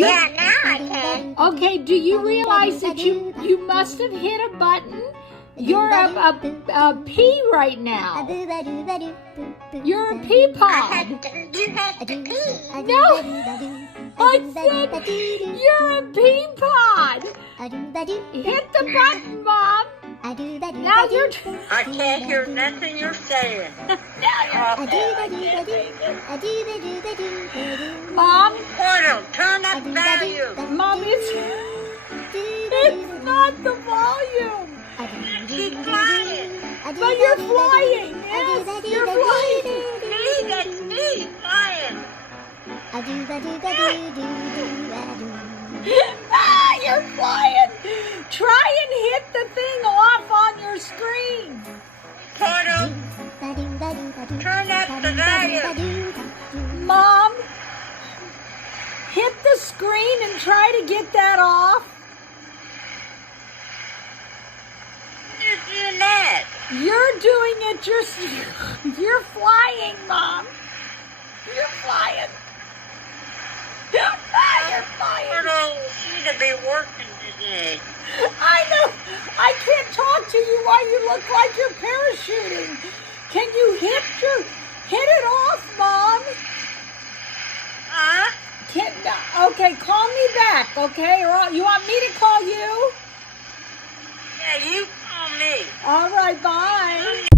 Yeah, now I can. Okay, do you realize that you must have hit a button? You're a pea right now. You're a pea I pod. had to do that to pee. No, I said you're a pea pod. Hit the button, Mom. Now you're. I can't hear nothing you're saying. Mom, Portal, turn up volume. Mom, it's not the volume. Keep flying. But you're flying. Yes, you're flying. Me, that's me flying. You're flying. Try and hit the thing off on your screen. Portal, turn up the volume. Mom, hit the screen and try to get that off. Who's doing that? You're doing it. You're flying, Mom. You're flying. You're flying. Portal, you to be working today. I know. I can't talk to you while you look like you're parachuting. Can you hit it off, Mom? Huh? Okay, call me back, okay? Or you want me to call you? Yeah, you call me. All right, bye.